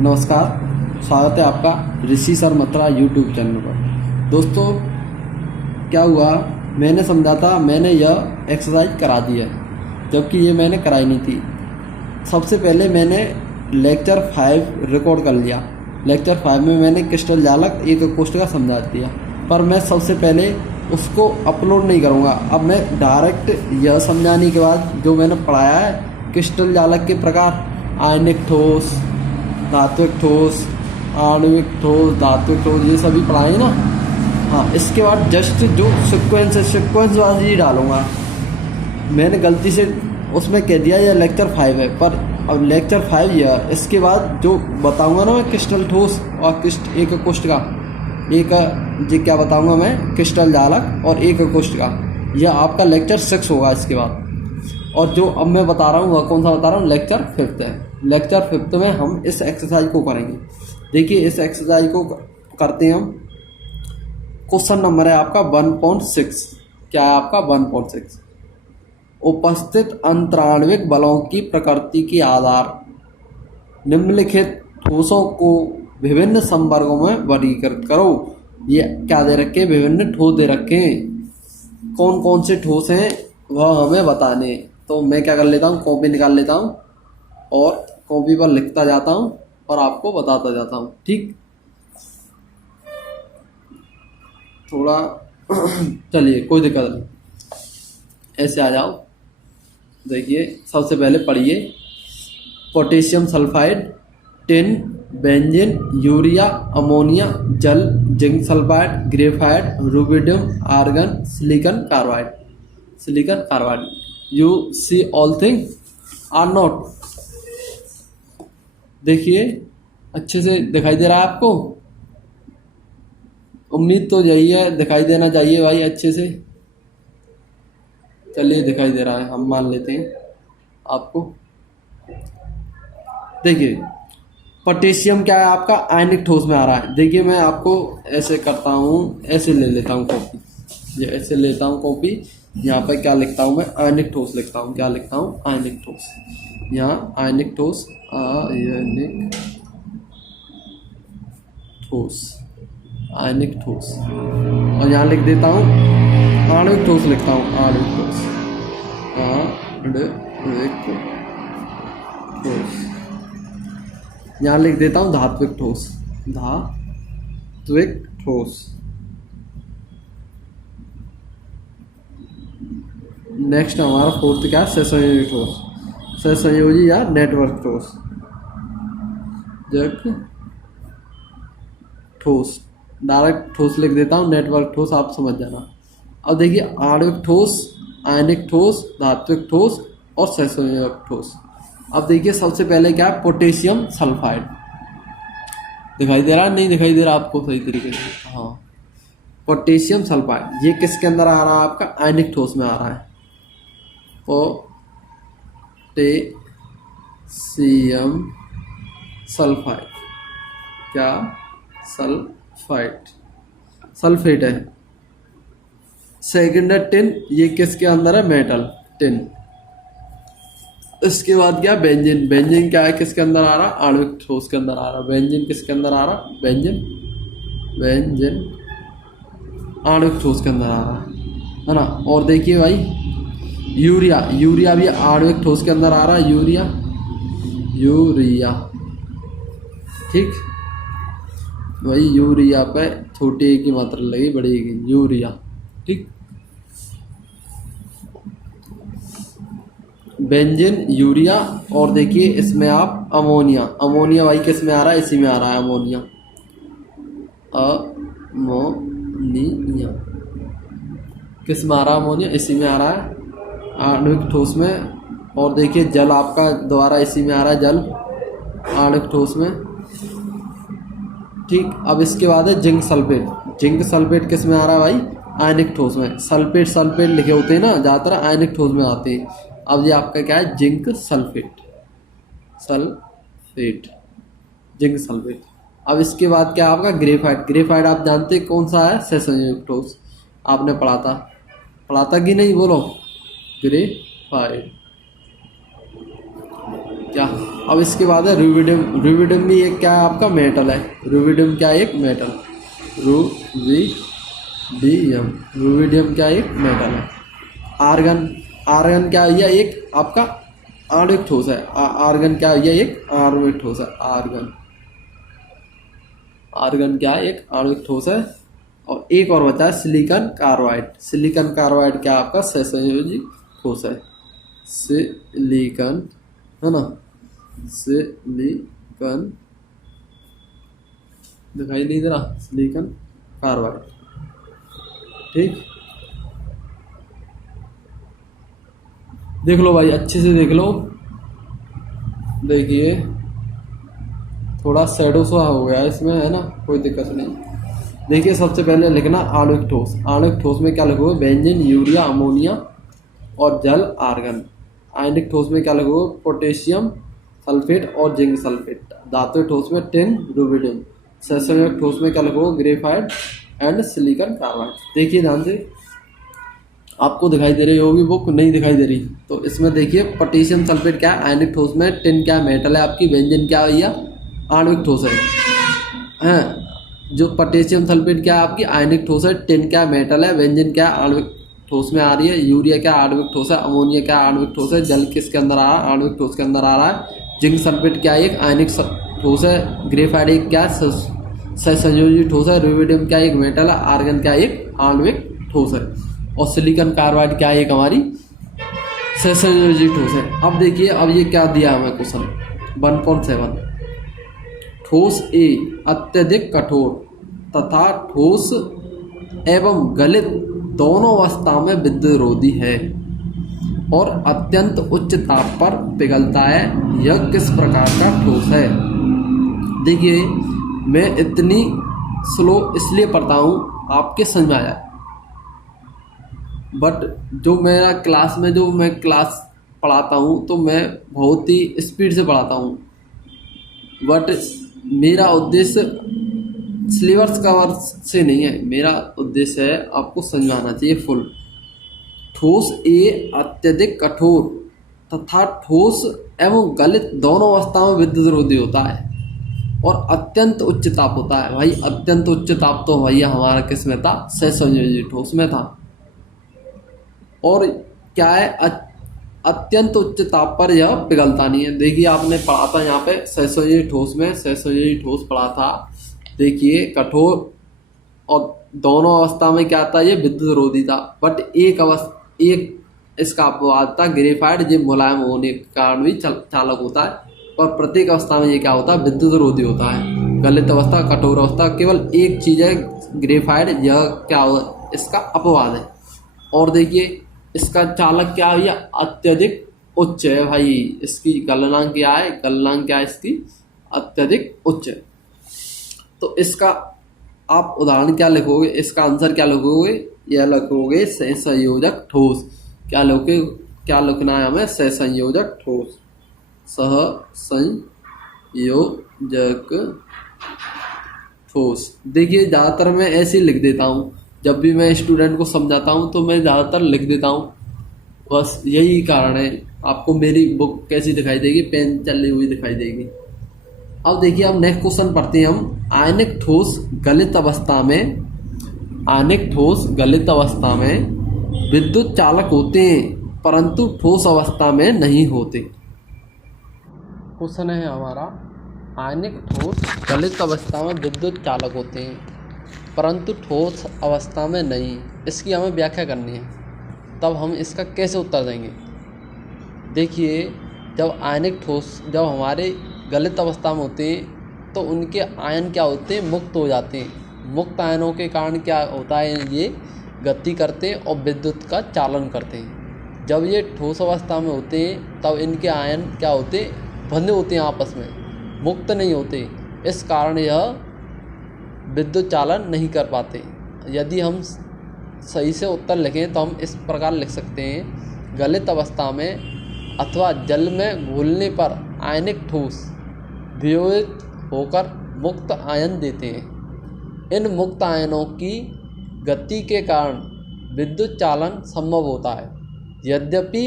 नमस्कार, स्वागत है आपका ऋषि सर मत्रा यूट्यूब चैनल पर। दोस्तों, क्या हुआ, मैंने समझा था मैंने यह एक्सरसाइज करा दी है, जबकि ये मैंने कराई नहीं थी। सबसे पहले मैंने लेक्चर 5 रिकॉर्ड कर लिया। लेक्चर 5 में मैंने क्रिस्टल जालक एक कोष्ठ का समझा दिया, पर मैं सबसे पहले उसको अपलोड नहीं करूँगा। अब मैं डायरेक्ट यह समझाने के बाद जो मैंने पढ़ाया है क्रिस्टल जालक के प्रकार, आयनिक ठोस, धात्विक ठोस, आणविक ठोस, धात्विक ठोस, ये सभी पढ़ाए ना। हाँ, इसके बाद जस्ट जो सीक्वेंस है, सीक्वेंस वाइज ही डालूँगा। मैंने गलती से उसमें कह दिया यह लेक्चर 5 है, पर अब लेक्चर 5 यह, इसके बाद जो बताऊँगा ना मैं क्रिस्टल ठोस और एक कोष्ठ का, एक जी क्या बताऊँगा मैं, क्रिस्टल जालक और एक कोष्ठ का, यह आपका लेक्चर 6 होगा इसके बाद। और जो अब मैं बता रहा हूँ वह कौन सा बता रहा हूँ, लेक्चर 5 है। लेक्चर 5 में हम इस एक्सरसाइज को करेंगे। देखिए, इस एक्सरसाइज को करते हैं हम। क्वेश्चन नंबर है आपका 1.6। क्या है आपका 1.6? उपस्थित अंतराण्विक बलों की प्रकृति के आधार निम्नलिखित ठोसों को विभिन्न संवर्गों में वर्गीकृत करो। ये क्या दे रखे, विभिन्न ठोस दे रखे हैं। कौन कौन से ठोस हैं वह हमें बताने। तो मैं क्या कर लेता हूँ, कॉपी निकाल लेता हूँ और कॉपी पर लिखता जाता हूँ और आपको बताता जाता हूँ। ठीक, थोड़ा चलिए, कोई दिक्कत नहीं, ऐसे आ जाओ। देखिए, सबसे पहले पढ़िए। Potassium sulphide, tin, benzene, urea, ammonia, जल, zinc sulphide, graphite, rubidium, argon, silicon carbide. Silicon carbide. You see all thing are not. देखिए, अच्छे से दिखाई दे रहा है आपको? उम्मीद तो यही है, दिखाई देना चाहिए भाई अच्छे से। चलिए, दिखाई दे रहा है, हम मान लेते हैं आपको। देखिए, पोटेशियम क्या है आपका, आयनिक ठोस में आ रहा है। देखिए, मैं आपको ऐसे करता हूँ, ऐसे ले लेता हूँ कॉपी, ये ऐसे लेता हूँ कॉपी। यहाँ पर क्या लिखता हूँ मैं, आयनिक ठोस लिखता हूँ। क्या लिखता हूँ, आयनिक ठोस। यहाँ आयनिक ठोस, आयनिक ठोस, आयनिक ठोस। और यहाँ लिख देता हूँ आणविक ठोस, लिखता हूँ आणविक ठोस, आणविक ठोस। यहाँ लिख देता हूँ धात्विक ठोस, धात्विक ठोस। नेक्स्ट हमारा फोर्थ क्या है, सहसंयोजी ठोस, सहसंयोजी या नेटवर्क ठोस, जग ठोस। डायरेक्ट ठोस लिख देता हूँ, नेटवर्क ठोस आप समझ जाना। अब देखिए, आणविक ठोस, आयनिक ठोस, धात्विक ठोस और सहसंयोजक ठोस। अब देखिए, सबसे पहले क्या है, पोटेशियम सल्फाइड। दिखाई दे रहा है, नहीं दिखाई दे रहा आपको सही तरीके से? हाँ, पोटेशियम सल्फाइड, ये किसके अंदर आ रहा है आपका, आयनिक ठोस में आ रहा है। पोटेशियम सल्फाइड, क्या, सल्फाइड, सल्फेट है। सेकेंड है टिन, ये किसके अंदर है, मेटल, टिन। इसके बाद क्या, बेंजीन। बेंजीन क्या है, किसके अंदर आ रहा, आणविक ठोस के अंदर आ रहा। बेंजीन किसके अंदर आ रहा, बेंजीन, बेंजीन आणविक ठोस के अंदर आ रहा है ना। और देखिए भाई, यूरिया, यूरिया भी आणविक ठोस के अंदर आ रहा है, यूरिया, यूरिया। ठीक, वही यूरिया पे छोटी ए की मात्रा लगी, बड़ी ए की, यूरिया। ठीक, बेंजीन, यूरिया। और देखिए, इसमें आप अमोनिया, अमोनिया भाई किस में आ रहा है, इसी में आ रहा है अमोनिया, अमोनिया किस में आ रहा है, अमोनिया इसी में आ रहा है, आणविक ठोस में। और देखिए, जल आपका दोबारा इसी में आ रहा है, जल आणविक ठोस में। ठीक, अब इसके बाद है जिंक सल्फेट। जिंक सल्फेट किस में आ रहा है भाई, आयनिक ठोस में। सल्फेट सल्फेट लिखे होते हैं ना, ज़्यादातर आयनिक ठोस में आते हैं। अब ये आपका क्या है, zinc sulphate, sulphate, zinc sulphate. अब इसके बाद क्या आपका, ग्रेफाइट। ग्रेफाइट आप जानते हैं कौन सा है, सहसंयोजक ठोस, आपने पढ़ा था कि नहीं, बोलो। ग्रेफाइट, क्या। अब इसके बाद है रुबिडियम। रुबिडियम भी एक क्या है आपका मेटल है। रुबिडियम क्या है, एक मेटल। रुबिडियम, रुबिडियम क्या एक मेटल है। आर्गन, आर्गन क्या है, यह एक आपका आणविक ठोस है। आर्गन क्या है, यह एक आणविक ठोस है। आर्गन, आर्गन क्या है, एक आणविक ठोस है। और एक और बचा है सिलिकॉन कार्बाइड। सिलिकॉन कार्बाइड क्या आपका सहसंयोजी ठोस है। सिलिकॉन है ना, सिलिकॉन दिखाई नहीं दे रहा, सिलिकॉन कार्बाइड। ठीक, देख लो भाई, अच्छे से देख लो। देखिए थोड़ा शैडो सा हो गया इसमें, है ना, कोई दिक्कत नहीं। देखिए सबसे पहले लिखना आणविक ठोस। आणविक ठोस में क्या लिखोगे, बेंजीन, यूरिया, अमोनिया और जल, आर्गन। आयनिक ठोस में क्या लिखोगे, पोटेशियम सल्फेट और जिंक सल्फेट। धातुक ठोस में टिन, रुबिडियम। सहसंयोजक ठोस में क्या लिखोगे, ग्रेफाइट एंड सिलिकॉन कार्बाइड। देखिए ध्यान से, आपको दिखाई दे रही होगी बुक, नहीं दिखाई दे रही तो इसमें देखिए पोटेशियम सल्फेट क्या है आयनिक ठोस में, टिन क्या मेटल है आपकी, बेंजीन क्या है भैया आणविक ठोस है। जो पोटेशियम सल्फेट क्या है आपकी आयनिक ठोस है, टिन क्या मेटल है, बेंजीन क्या आणविक ठोस में आ रही है, यूरिया क्या आणविक ठोस है, अमोनिया क्या आणविक ठोस है, जल किसके अंदर आ रहा है, आणविक ठोस के अंदर आ रहा है। जिंक सल्फेट क्या एक आयनिक ठोस है, ग्रेफाइट एक क्या सहसंयोजी ठोस है, रुबिडियम क्या एक मेटल है, आर्गन क्या एक आणविक ठोस है और सिलिकॉन कार्बाइड क्या एक हमारी सहसंयोजी ठोस है। अब देखिए, अब ये क्या दिया हमें क्वेश्चन 1.7, ठोस ए अत्यधिक कठोर तथा ठोस एवं गलित दोनों अवस्था में विद्युतरोधी है और अत्यंत उच्च ताप पर पिघलता है, यह किस प्रकार का ठोस है। देखिए मैं इतनी स्लो इसलिए पढ़ता हूँ आपके समझ में आ जाए, बट जो मेरा क्लास में जो मैं क्लास पढ़ाता हूँ तो मैं बहुत ही स्पीड से पढ़ाता हूँ, बट मेरा उद्देश्य सिलेबस कवर से नहीं है, मेरा उद्देश्य है आपको समझाना चाहिए फुल। ठोस ए अत्यधिक कठोर तथा ठोस एवं गलित दोनों अवस्थाओं में विद्युतरोधी होता है और अत्यंत उच्च ताप होता है। भाई अत्यंत उच्च ताप तो भैया हमारा किस में था, सहसंयोजी ठोस में था। और क्या है, अत्यंत उच्च ताप पर यह पिघलता नहीं है। देखिए आपने पढ़ा था यहाँ पे सहसंयोजी ठोस में, सहसंयोजी ठोस पढ़ा था। देखिए कठोर और दोनों अवस्था में क्या था, ये विद्युतरोधी था, बट एक इसका अपवाद था ग्रेफाइट, जो मुलायम होने के कारण भी चालक होता है, और प्रत्येक अवस्था में ये क्या होता है, विद्युतरोधी होता है। गलित अवस्था, कठोर अवस्था, केवल एक चीज़ है ग्रेफाइट, यह क्या हो, इसका अपवाद है। और देखिए इसका चालक क्या है, अत्यधिक उच्च है। भाई इसकी गलनांक क्या है, गलनांक क्या है इसकी, अत्यधिक उच्च है। तो इसका आप उदाहरण क्या लिखोगे, इसका आंसर क्या लिखोगे, यह लिखोगे सहसंयोजक ठोस। क्या लिखोगे, क्या लिखना है हमें, सहसंयोजक ठोस, सहसंयोजक ठोस। देखिए ज़्यादातर मैं ऐसे ही लिख देता हूँ, जब भी मैं स्टूडेंट को समझाता हूँ तो मैं ज़्यादातर लिख देता हूँ, बस यही कारण है। आपको मेरी बुक कैसी दिखाई देगी, पेन चली हुई दिखाई देगी। अब देखिए, अब नेक्स्ट क्वेश्चन पढ़ते हैं हम। आयनिक ठोस गलित अवस्था में, आयनिक ठोस गलित अवस्था में विद्युत चालक होते हैं परंतु ठोस अवस्था में नहीं होते। क्वेश्चन है हमारा, आयनिक ठोस गलित अवस्था में विद्युत चालक होते हैं परंतु ठोस अवस्था में नहीं। इसकी हमें व्याख्या करनी है, तब हम इसका कैसे उत्तर देंगे। देखिए जब आयनिक ठोस जब हमारे गलित अवस्था में होते हैं तो उनके आयन क्या होते हैं, मुक्त हो जाते हैं। मुक्त आयनों के कारण क्या होता है, ये गति करते हैं और विद्युत का चालन करते हैं। जब ये ठोस अवस्था में होते हैं तब इनके आयन क्या होते हैं, बंधे होते हैं आपस में, मुक्त नहीं होते। इस कारण यह विद्युत चालन नहीं कर पाते। यदि हम सही से उत्तर लिखें तो हम इस प्रकार लिख सकते हैं, गलित अवस्था में अथवा जल में घुलने पर आयनिक ठोस वियोजित होकर मुक्त आयन देते हैं। इन मुक्त आयनों की गति के कारण विद्युत चालन संभव होता है। यद्यपि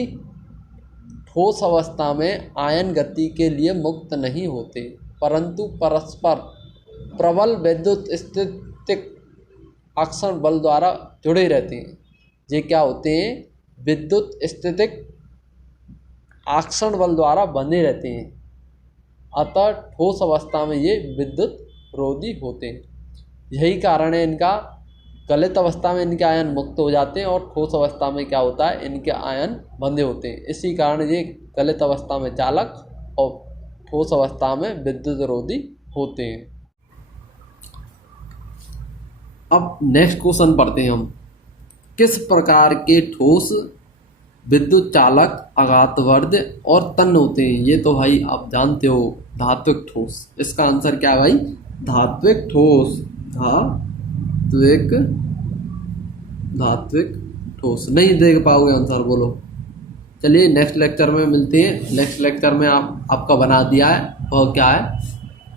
ठोस अवस्था में आयन गति के लिए मुक्त नहीं होते, परंतु परस्पर प्रबल विद्युत स्थितिक आकर्षण बल द्वारा जुड़े रहते हैं। ये क्या होते हैं? विद्युत स्थितिक आकर्षण बल द्वारा बंधे रहते हैं, अतः ठोस अवस्था में ये विद्युत रोधी होते हैं। यही कारण है इनका गलित अवस्था में इनके आयन मुक्त हो जाते हैं और ठोस अवस्था में क्या होता है? इनके आयन बंधे होते हैं। इसी कारण ये गलित अवस्था में चालक और ठोस अवस्था में विद्युत रोधी होते हैं। अब नेक्स्ट क्वेश्चन पढ़ते हैं हम। किस प्रकार के ठोस विद्युत चालक आघातवर्ध और तन्य होते हैं? ये तो भाई आप जानते हो, धात्विक ठोस। इसका आंसर क्या है भाई? धात्विक ठोस। धात्विक ठोस। नहीं देख पाओगे आंसर, बोलो। चलिए नेक्स्ट लेक्चर में मिलते हैं। नेक्स्ट लेक्चर में आपका बना दिया है, वह क्या है?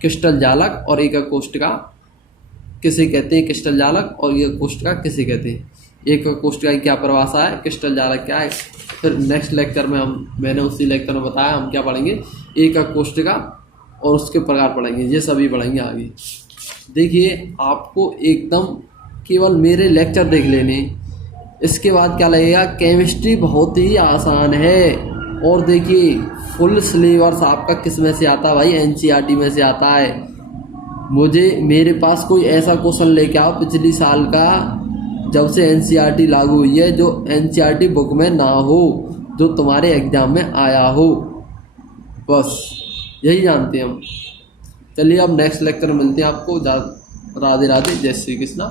क्रिस्टल जालक और एकक कोष्ठिका किसे कहते हैं? क्रिस्टल जालक और एकक कोष्ठिका किसे कहते हैं? एकक कोष्ठिका की क्या परिभाषा है, क्रिस्टल जालक क्या है? फिर नेक्स्ट लेक्चर में मैंने उसी लेक्चर में बताया हम क्या पढ़ेंगे, एकक कोष्ठिका और उसके प्रकार पढ़ेंगे। ये सभी पढ़ेंगे आगे। देखिए आपको एकदम केवल मेरे लेक्चर देख लेने, इसके बाद क्या लगेगा? केमिस्ट्री बहुत ही आसान है। और देखिए फुल सिलेबस आपका किस में से आता है भाई? एनसीईआरटी में से आता है। मेरे पास कोई ऐसा क्वेश्चन लेके आओ पिछली साल का, जब से एनसीईआरटी लागू हुई है, जो एनसीईआरटी बुक में ना हो, जो तुम्हारे एग्जाम में आया हो। बस यही जानते हैं हम। चलिए अब नेक्स्ट लेक्चर में मिलते हैं आपको। राधे राधे, जय श्री कृष्णा।